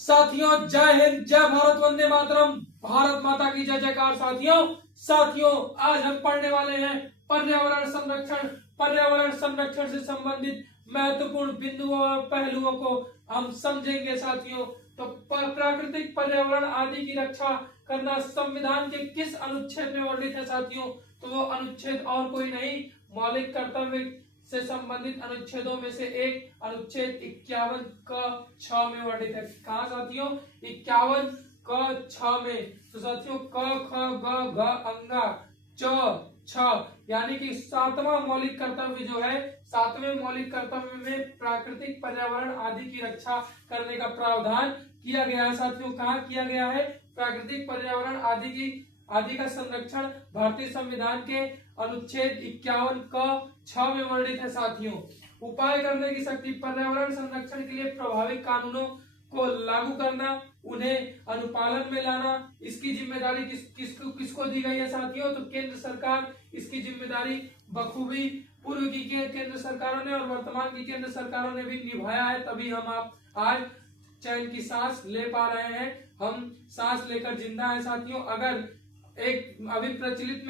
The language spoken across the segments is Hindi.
साथियों जय हिंद, जय भारत, वंदे मातरम, भारत माता की जय जयकार। साथियों आज हम पढ़ने वाले हैं पर्यावरण संरक्षण। पर्यावरण संरक्षण से संबंधित महत्वपूर्ण बिंदुओं और पहलुओं को हम समझेंगे। साथियों तो प्राकृतिक पर्यावरण आदि की रक्षा करना संविधान के किस अनुच्छेद में वर्णित है? साथियों तो वो अनुच्छेद और कोई नहीं, मौलिक कर्तव्य से संबंधित अनुच्छेदों में से एक अनुच्छेद 51 क 6 में वर्णित है। कहा साथियों? 51 क 6 में। तो साथियों क ख ग घ अंगा च छ यानी कि सातवां मौलिक कर्तव्य जो है, सातवें मौलिक कर्तव्य में प्राकृतिक पर्यावरण आदि की रक्षा करने का प्रावधान किया गया है। साथियों कहाँ किया गया है? प्राकृतिक पर्यावरण आदि का संरक्षण भारतीय संविधान के अनुच्छेद 51 क 6 में वर्णित है। साथियों उपाय करने की शक्ति, पर्यावरण संरक्षण के लिए प्रभावी कानूनों को लागू करना, उन्हें अनुपालन में लाना, इसकी जिम्मेदारी किसको दी गई है? साथियों तो केंद्र सरकार इसकी जिम्मेदारी बखूबी पूर्व की केंद्र सरकारों ने और वर्तमान की केंद्र सरकारों ने भी निभाया है, तभी हम आप आज चैन की सांस ले पा रहे हैं। हम सांस लेकर जिंदा है। साथियों अगर एक अभी प्रचलित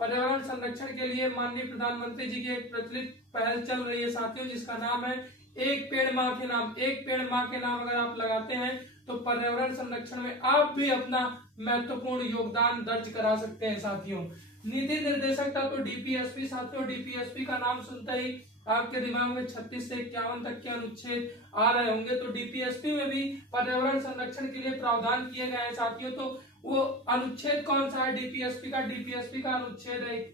पर्यावरण संरक्षण के लिए माननीय प्रधानमंत्री जी की एक प्रचलित पहल चल रही है साथियों, जिसका नाम है एक पेड़ माँ के नाम। एक पेड़ माँ के नाम अगर आप लगाते हैं तो पर्यावरण संरक्षण में आप भी अपना महत्वपूर्ण योगदान दर्ज करा सकते हैं। साथियों नीति निर्देशक तत्व डीपीएसपी। साथियों डीपीएसपी का नाम सुनते ही आपके दिमाग में 36 से 51 तक के अनुच्छेद आ रहे होंगे। तो डीपीएसपी में भी पर्यावरण संरक्षण के लिए प्रावधान किए गए हैं। साथियों तो वो अनुच्छेद कौन सा है डीपीएसपी का? डीपीएसपी का अनुच्छेद है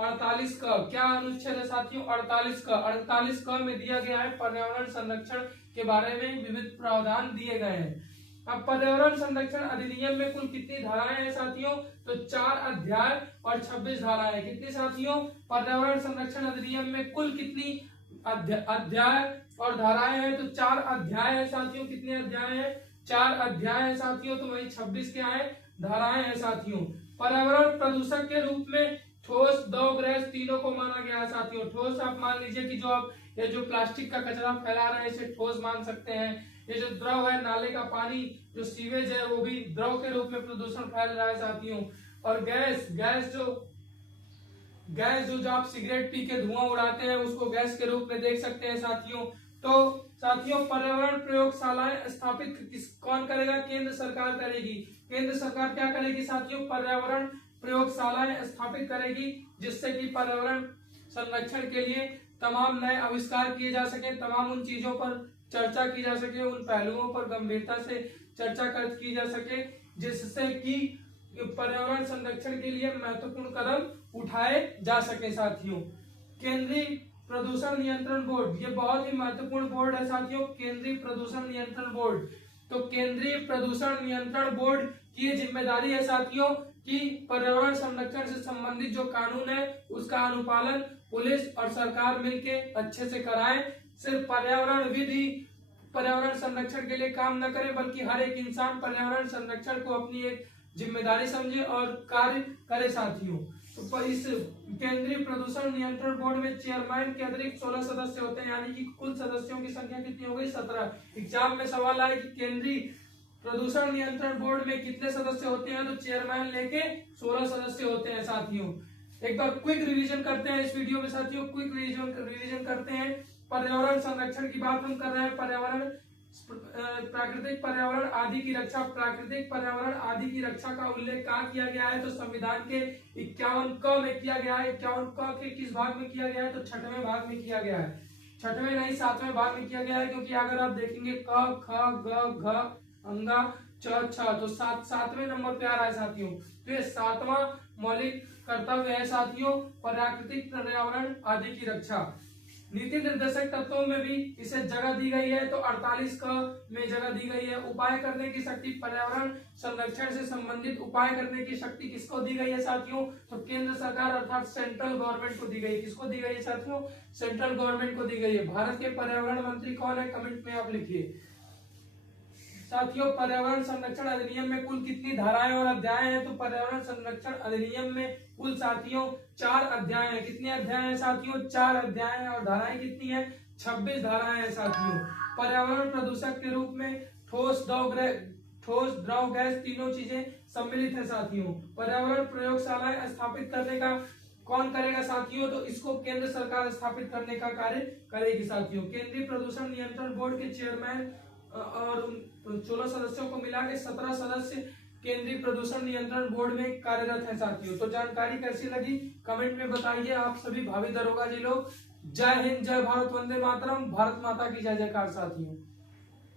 48 का। क्या अनुच्छेद है साथियों? 48 का। 48 का में दिया गया है पर्यावरण संरक्षण के बारे में विविध प्रावधान दिए गए हैं। अब पर्यावरण संरक्षण अधिनियम में कुल कितनी धाराएं हैं? साथियों तो 4 अध्याय और 26 धाराएं। कितनी साथियों? पर्यावरण संरक्षण अधिनियम में कुल कितनी अध्याय और धाराएं हैं? तो 4 अध्याय है। साथियों कितने अध्याय हैं? 4 अध्याय है। साथियों तो वही 26 क्या है? धाराएं हैं। साथियों पर्यावरण प्रदूषक के रूप में ठोस, द्रव, गैस तीनों को माना गया है। साथियों ठोस आप मान लीजिए कि ये जो प्लास्टिक का कचरा फैला रहे हैं इसे ठोस मान सकते हैं। ये जो द्रव है, नाले का पानी, जो सीवेज है, वो भी द्रव के रूप में प्रदूषण फैल रहा है। साथियों और गैस जो आप सिगरेट पी के धुआं उड़ाते हैं उसको गैस के रूप में देख सकते हैं। साथियों पर्यावरण प्रयोगशालाएं स्थापित कौन करेगा? केंद्र सरकार करेगी। केंद्र सरकार क्या करेगी साथियों? पर्यावरण प्रयोगशालाएं स्थापित करेगी, जिससे कि पर्यावरण संरक्षण के लिए तमाम नए आविष्कार किए जा सके, तमाम उन चीजों पर चर्चा की जा सके, उन पहलुओं पर गंभीरता से चर्चा की जा सके, जिससे कि पर्यावरण संरक्षण के लिए महत्वपूर्ण कदम उठाए जा सके। साथियों केंद्रीय प्रदूषण नियंत्रण बोर्ड, ये बहुत ही महत्वपूर्ण बोर्ड है। साथियों केंद्रीय प्रदूषण नियंत्रण बोर्ड, तो केंद्रीय प्रदूषण नियंत्रण बोर्ड की जिम्मेदारी है साथियों कि पर्यावरण संरक्षण से संबंधित जो कानून है उसका अनुपालन पुलिस और सरकार मिलके अच्छे से कराए। सिर्फ पर्यावरण संरक्षण के लिए काम न करे, बल्कि हर एक इंसान पर्यावरण संरक्षण को अपनी एक जिम्मेदारी समझे और कार्य करे। साथियों तो इस केंद्रीय प्रदूषण नियंत्रण बोर्ड में चेयरमैन के अतिरिक्त 16 सदस्य होते हैं, यानी कि कुल सदस्यों की संख्या कितनी हो गई? 17। एग्जाम में सवाल आए कि केंद्रीय प्रदूषण नियंत्रण बोर्ड में कितने सदस्य होते हैं, तो चेयरमैन लेके 16 सदस्य होते हैं। साथियों एक बार क्विक रिवीजन करते हैं इस वीडियो में। साथियों क्विक रिवीजन करते हैं। पर्यावरण संरक्षण की बात हम कर रहे हैं। प्राकृतिक पर्यावरण आदि की रक्षा। प्राकृतिक पर्यावरण आदि की रक्षा का उल्लेख कहाँ किया गया है? तो संविधान के 51 क में किया गया है। 51 क के किस भाग में किया गया है? तो 6वें भाग में किया गया है। 6वें नहीं 7वें भाग में किया गया है, क्योंकि अगर आप देखेंगे क ख ग घ अंगा च छ तो 7वें नंबर पे आ रहा है। साथियों तो ये 7वां मौलिक कर्तव्य है। साथियों प्राकृतिक पर्यावरण आदि की रक्षा। नीति निर्देशक तत्वों में भी इसे जगह दी गई है, तो 48 क में जगह दी गई है। उपाय करने की शक्ति, पर्यावरण संरक्षण से संबंधित उपाय करने की शक्ति किसको दी गई है? साथियों तो केंद्र सरकार अर्थात सेंट्रल गवर्नमेंट को दी गई है। किसको दी गई है साथियों? सेंट्रल गवर्नमेंट को दी गई है। भारत के पर्यावरण मंत्री कौन है? कमेंट में आप लिखिए। साथियों पर्यावरण संरक्षण अधिनियम में कुल कितनी धाराएं और अध्याय हैं? तो पर्यावरण संरक्षण अधिनियम में कुल साथियों 4 अध्याय हैं। कितने अध्याय हैं साथियों? 4 अध्याय हैं। और धाराएं कितनी है? 26 धाराएं हैं साथियों। पर्यावरण प्रदूषक के रूप में ठोस द्रव गैस तीनों चीजें सम्मिलित है साथियों। पर्यावरण प्रयोगशालाएं स्थापित करने का कौन करेगा साथियों? तो इसको केंद्र सरकार स्थापित करने का कार्य करेगी साथियों। केंद्रीय प्रदूषण नियंत्रण बोर्ड के चेयरमैन और 16 सदस्यों को मिला के 17 सदस्य केंद्रीय प्रदूषण नियंत्रण बोर्ड में कार्यरत है साथियों। तो जानकारी कैसी लगी कमेंट में बताइए आप सभी भावी दरोगा जी लोग। जय हिंद, जय भारत, वंदे मातरम, भारत माता की जय जयकार साथियों।